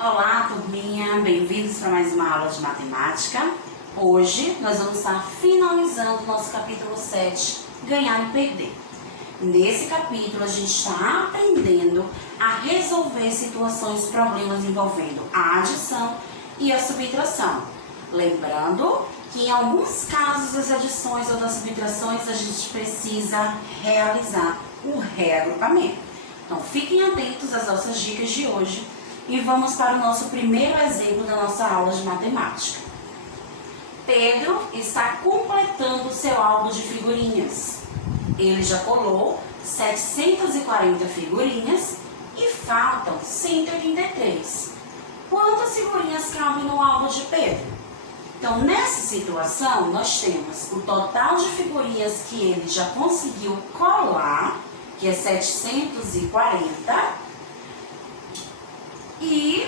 Olá, turminha! Bem-vindos para mais uma aula de matemática. Hoje nós vamos estar finalizando o nosso capítulo 7, Ganhar e Perder. Nesse capítulo a gente está aprendendo a resolver situações, problemas envolvendo a adição e a subtração. Lembrando que em alguns casos das adições ou das subtrações a gente precisa realizar o reagrupamento. Então fiquem atentos às nossas dicas de hoje e vamos para o nosso primeiro exemplo da nossa aula de matemática. Pedro está completando seu álbum de figurinhas. Ele já colou 740 figurinhas e faltam 183. Quantas figurinhas cabem no álbum de Pedro? Então, nessa situação, nós temos o total de figurinhas que ele já conseguiu colar, que é 740. E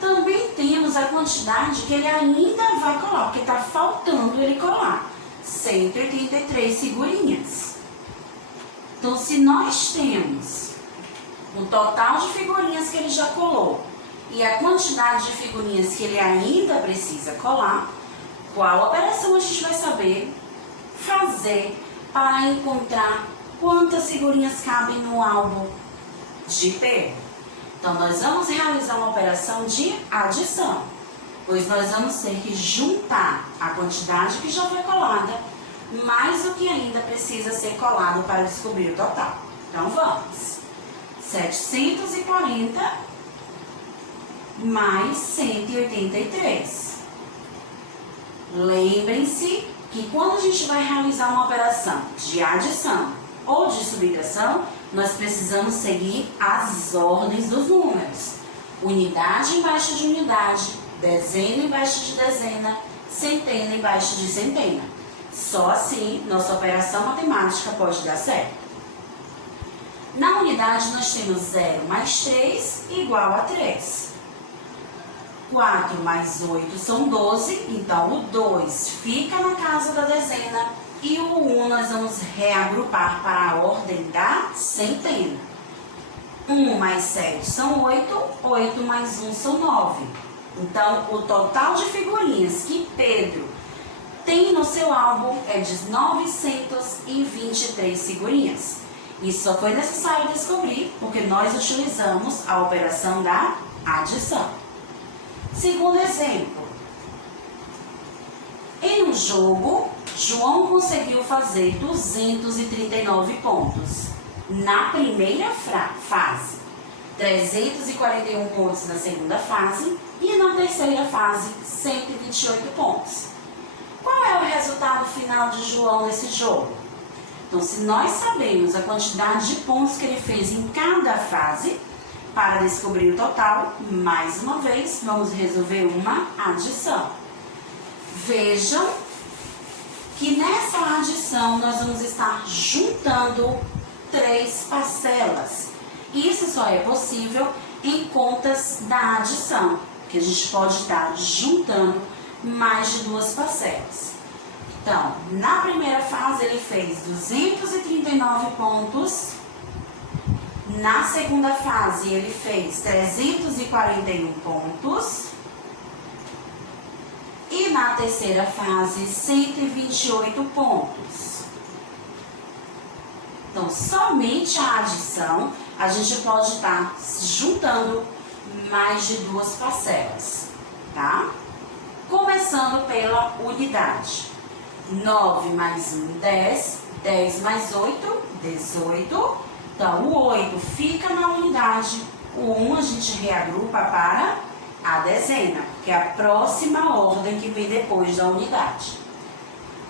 também temos a quantidade que ele ainda vai colar, porque está faltando ele colar. 183 figurinhas. Então, se nós temos o total de figurinhas que ele já colou e a quantidade de figurinhas que ele ainda precisa colar, qual operação a gente vai saber fazer para encontrar quantas figurinhas cabem no álbum de Pedro? Então, nós vamos realizar uma operação de adição, pois nós vamos ter que juntar a quantidade que já foi colada, mais o que ainda precisa ser colado para descobrir o total. Então, vamos. 740 mais 183. Lembrem-se que quando a gente vai realizar uma operação de adição ou de subtração, nós precisamos seguir as ordens dos números. Unidade embaixo de unidade, dezena embaixo de dezena, centena embaixo de centena. Só assim nossa operação matemática pode dar certo. Na unidade nós temos 0 mais 3 igual a 3. 4 mais 8 são 12, então o 2 fica na casa da dezena e o 1 nós vamos reagrupar para a ordem da centena. 1 mais 7 são 8, 8 mais 1 são 9. Então, o total de figurinhas que Pedro tem no seu álbum é de 923 figurinhas. Isso só foi necessário descobrir porque nós utilizamos a operação da adição. Segundo exemplo. Em um jogo, João conseguiu fazer 239 pontos na primeira fase, 341 pontos na segunda fase e na terceira fase, 128 pontos. Qual é o resultado final de João nesse jogo? Então, se nós sabemos a quantidade de pontos que ele fez em cada fase, para descobrir o total, mais uma vez, vamos resolver uma adição. Vejam que nessa adição nós vamos estar juntando 3 parcelas. Isso só é possível em contas da adição, que a gente pode estar juntando mais de 2 parcelas. Então, na primeira fase ele fez 239 pontos. Na segunda fase, ele fez 341 pontos. E na terceira fase, 128 pontos. Então, somente a adição, a gente pode estar juntando mais de 2 parcelas, tá? Começando pela unidade. 9 mais 1, 10. 10 mais 8, 18. Então, o 8 fica na unidade, o 1 a gente reagrupa para a dezena, que é a próxima ordem que vem depois da unidade.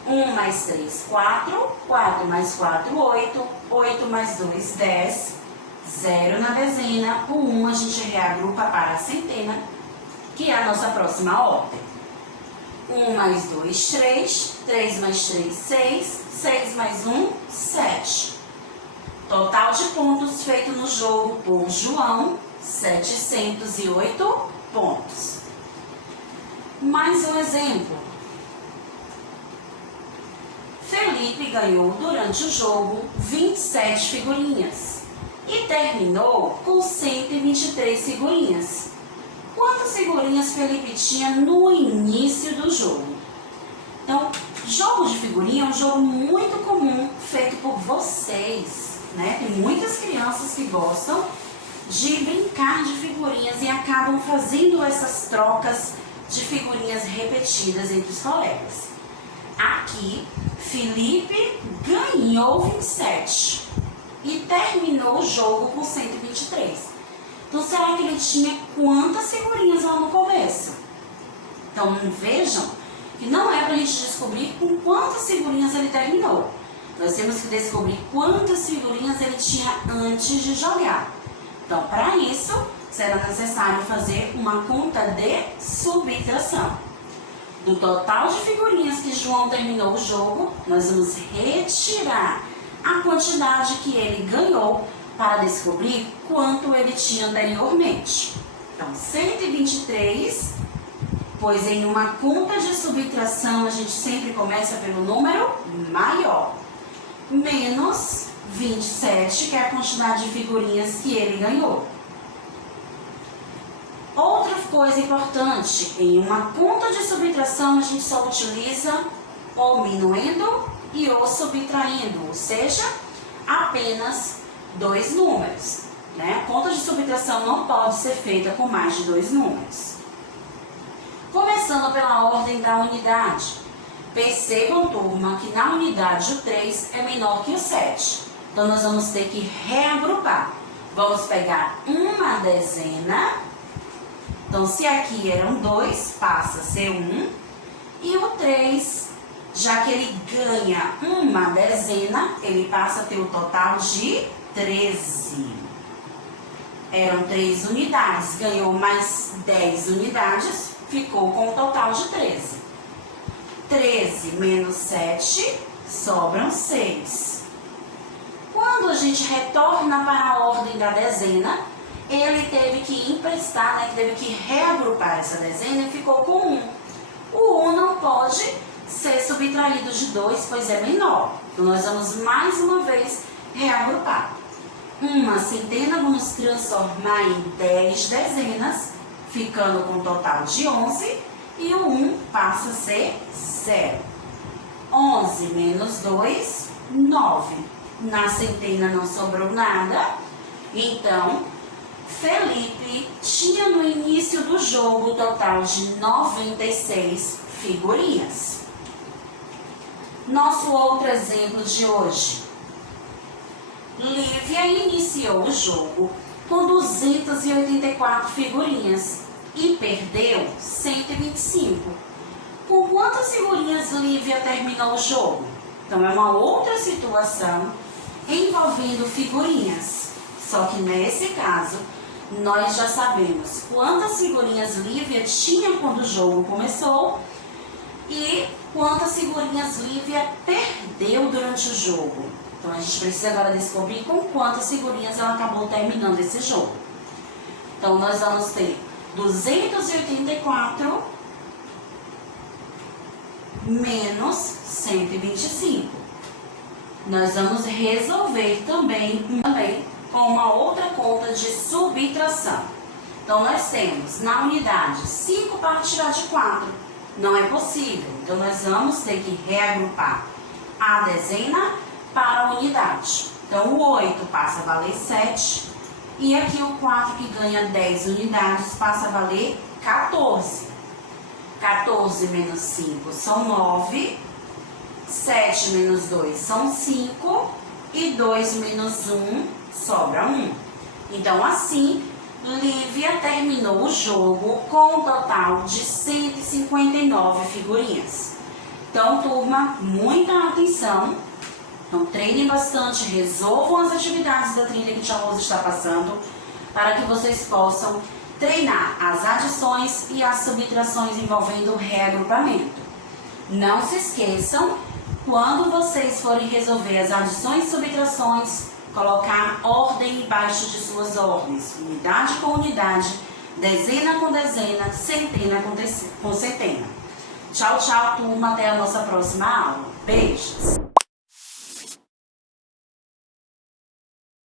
1 mais 3, 4, 4 mais 4, 8, 8 mais 2, 10, 0 na dezena, o 1 a gente reagrupa para a centena, que é a nossa próxima ordem. 1 mais 2, 3, 3 mais 3, 6, 6 mais 1, 7. Total de pontos feito no jogo por João, 708 pontos. Mais um exemplo. Felipe ganhou durante o jogo 27 figurinhas. e terminou com 123 figurinhas. Quantas figurinhas Felipe tinha no início do jogo? Então, jogo de figurinha é um jogo muito comum, feito por vocês, né? Tem muitas crianças que gostam de brincar de figurinhas e acabam fazendo essas trocas de figurinhas repetidas entre os colegas. Aqui, Felipe ganhou 27 e terminou o jogo com 123. Então, será que ele tinha quantas figurinhas lá no começo? Então, vejam que não é para a gente descobrir com quantas figurinhas ele terminou. Nós temos que descobrir quantas figurinhas ele tinha antes de jogar. Então, para isso, será necessário fazer uma conta de subtração. Do total de figurinhas que João terminou o jogo, nós vamos retirar a quantidade que ele ganhou para descobrir quanto ele tinha anteriormente. Então, 123, pois em uma conta de subtração a gente sempre começa pelo número maior, menos 27, que é a quantidade de figurinhas que ele ganhou. Outra coisa importante, em uma conta de subtração a gente só utiliza o minuendo e o subtraindo, ou seja, apenas dois números, né? A conta de subtração não pode ser feita com mais de dois números. Começando pela ordem da unidade. Percebam, turma, que na unidade o 3 é menor que o 7. Então, nós vamos ter que reagrupar. Vamos pegar uma dezena. Então, se aqui eram 2, passa a ser 1. E o 3, já que ele ganha uma dezena, ele passa a ter o total de 13. Eram 3 unidades, ganhou mais 10 unidades, ficou com o total de 13. 13 menos 7, sobram 6. Quando a gente retorna para a ordem da dezena, ele teve que emprestar, né, teve que reagrupar essa dezena e ficou com 1. O 1 não pode ser subtraído de 2, pois é menor. Então, nós vamos mais uma vez reagrupar. Uma centena vamos transformar em 10 dezenas, ficando com um total de 11, e o 1 passa a ser 0. 11 menos 2, 9. Na centena não sobrou nada, então Felipe tinha no início do jogo o total de 96 figurinhas. Nosso outro exemplo de hoje. Lívia iniciou o jogo com 284 figurinhas e perdeu 125. Com quantas figurinhas Lívia terminou o jogo? Então, é uma outra situação envolvendo figurinhas. Só que nesse caso, nós já sabemos quantas figurinhas Lívia tinha quando o jogo começou e quantas figurinhas Lívia perdeu durante o jogo. Então, a gente precisa agora descobrir com quantas figurinhas ela acabou terminando esse jogo. Então, nós vamos ter 284 menos 125. Nós vamos resolver também com uma outra conta de subtração. Então, nós temos na unidade 5 para tirar de 4. Não é possível. Então, nós vamos ter que reagrupar a dezena para a unidade. Então, o 8 passa a valer 7. E aqui o 4, que ganha 10 unidades, passa a valer 14. 14 menos 5 são 9. 7 menos 2 são 5. E 2 menos 1 sobra 1. Então, assim, Lívia terminou o jogo com um total de 159 figurinhas. Então, turma, muita atenção. Então, treinem bastante, resolvam as atividades da trilha que Tia Rosa está passando, para que vocês possam treinar as adições e as subtrações envolvendo reagrupamento. Não se esqueçam, quando vocês forem resolver as adições e subtrações, colocar ordem embaixo de suas ordens, unidade com unidade, dezena com dezena, centena com centena. Tchau, tchau, turma, até a nossa próxima aula. Beijos!